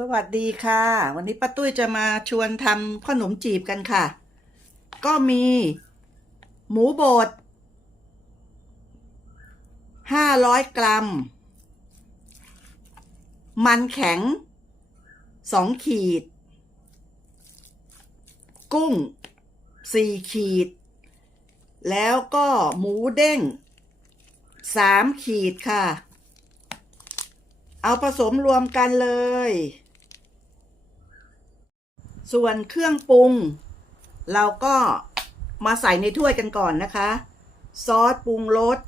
สวัสดีค่ะ วันนี้ป้าตุ้ยจะมาชวนทำขนมจีบกันค่ะ ก็มี หมูบดห้าร้อยกรัม มันแข็งสองขีด กุ้งสี่ขีด แล้วก็หมูเด้งสามขีดค่ะ เอาผสมรวมกันเลย ส่วนเครื่องปรุง เราก็มาใส่ในถ้วยกันก่อนนะคะ ซอสปรุงรส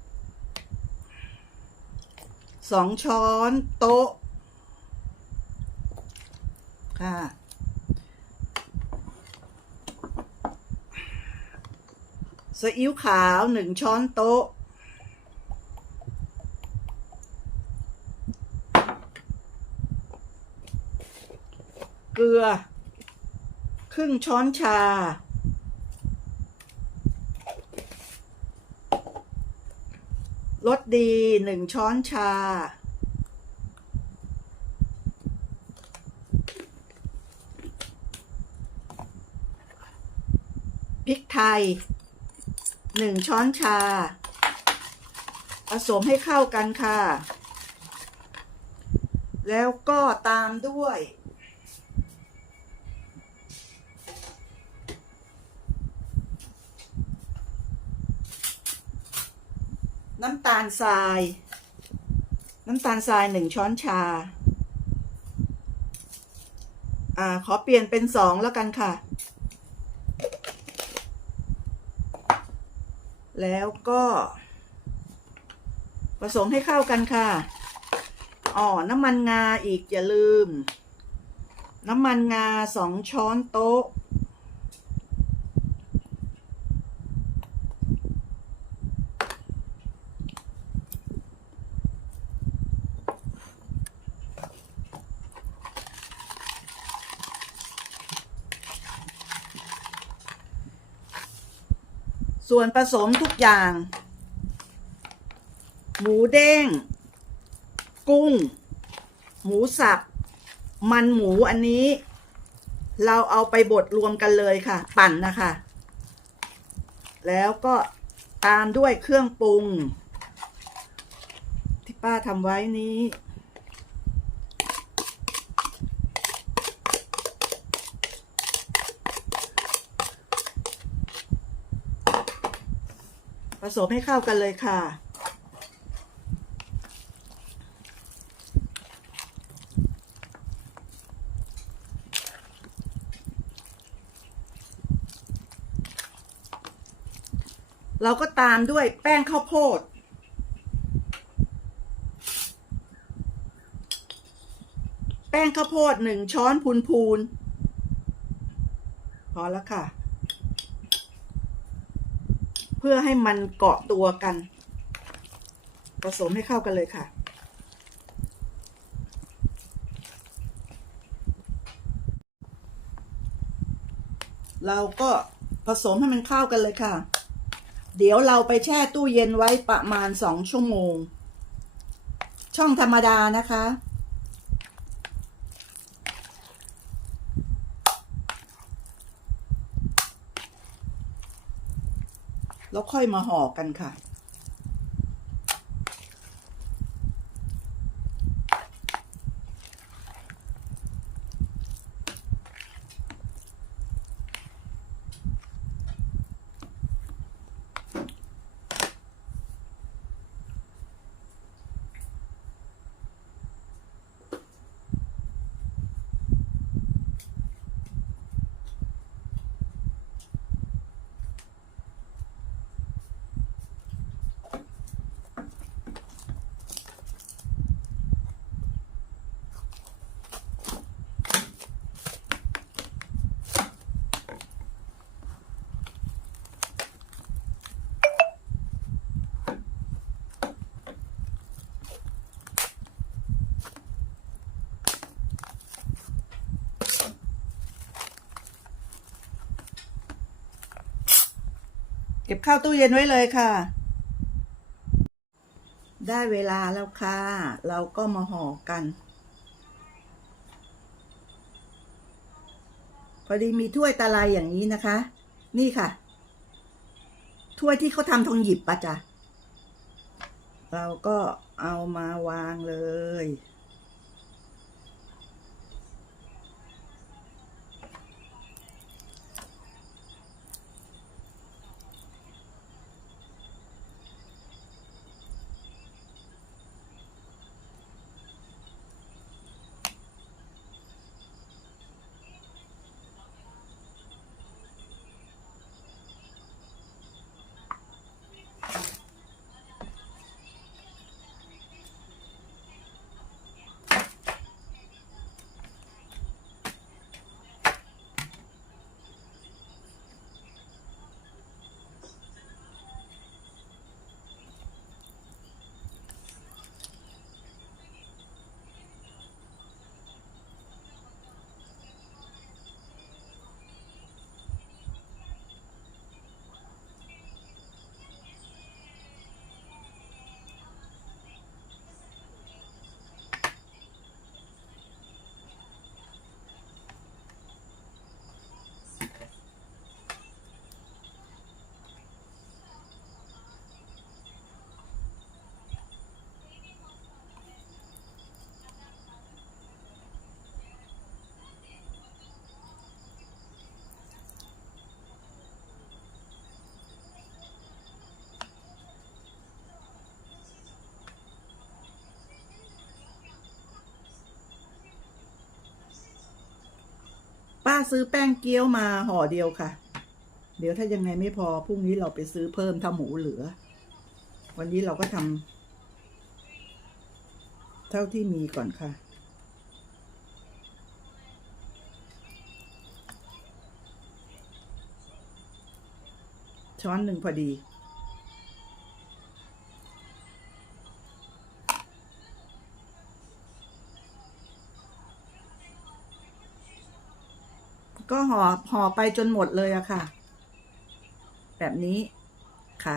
สองช้อนโต๊ะ ค่ะ ซีอิ๊วขาวหนึ่งช้อนโต๊ะ เกลือ รึ่งช้อนชา รสดีหนึ่งช้อนชา พริกไทยหนึ่งช้อนชา ผสมให้เข้ากันค่ะ แล้วก็ตามด้วย น้ำตาลทราย น้ำตาลทรายหนึ่งช้อนชา อ่า ขอเปลี่ยนเป็นสองแล้วกันค่ะ แล้วก็ผสมให้เข้ากันค่ะ อ๋อ น้ำมันงาอีกอย่าลืม น้ำมันงาสองช้อนโต๊ะ ส่วนผสมทุกอย่าง หมูเด้ง กุ้ง หมูสับ มันหมูอันนี้ เราเอาไปบดรวมกันเลยค่ะ ปั่นนะคะ แล้วก็ตามด้วยเครื่องปรุง ที่ป้าทำไว้นี้ สมให้เข้ากันเลยค่ะ เราก็ตามด้วยแป้งข้าวโพดแป้งข้าวโพดหนึ่งช้อนพูนพูนๆพอแล้วค่ะ พื่อให้มันเกาะตัวกัน ผสมให้เข้ากันเลยค่ะ เราก็ผสมให้มันเข้ากันเลยค่ะ เดี๋ยวเราไปแช่ตู้เย็นไว้ประมาณสองชั่วโมง ช่องธรรมดานะคะ แล้วค่อยมาห่อกันค่ะ เก็บข้าวตู้เย็นไว้เลยค่ะ ได้เวลาแล้วค่ะ เราก็มาห่อกัน พอดีมีถ้วยตะไลยอย่างนี้นะคะ นี่ค่ะ ถ้วยที่เขาทำทองหยิบปะจ้ะเราก็เอามาวางเลย ป้าซื้อแป้งเกี๊ยวมาห่อเดียวค่ะ เดี๋ยวถ้ายังไงไม่พอพรุ่งนี้เราไปซื้อเพิ่มถ้าหมูเหลือ วันนี้เราก็ทำเท่าที่มีก่อนค่ะช้อนหนึ่งพอดี ก็ห่อห่อไปจนหมดเลยอะค่ะ แบบนี้ค่ะ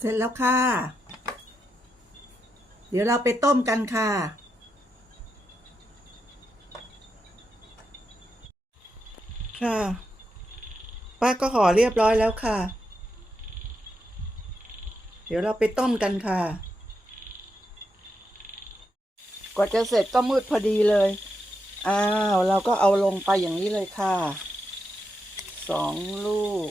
เสร็จแล้วค่ะ เดี๋ยวเราไปต้มกันค่ะ ค่ะ ป้าก็ห่อเรียบร้อยแล้วค่ะ เดี๋ยวเราไปต้มกันค่ะ กว่าจะเสร็จก็มืดพอดีเลย อ้าว เราก็เอาลงไปอย่างนี้เลยค่ะ สองลูก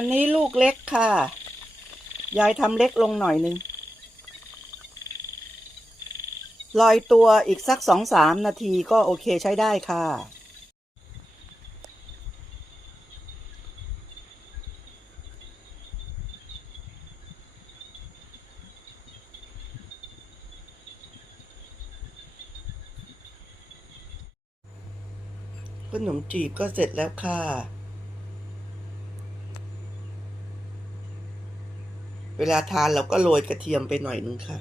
อันนี้ลูกเล็กค่ะ ยายทำเล็กลงหน่อยหนึงลอยตัวอีกสักสองสามนาทีก็โอเคใช้ได้ค่ะ ขนมจีบก็เสร็จแล้วค่ะ เวลาทานเราก็โรยกระเทียมไปหน่อยนึงค่ะ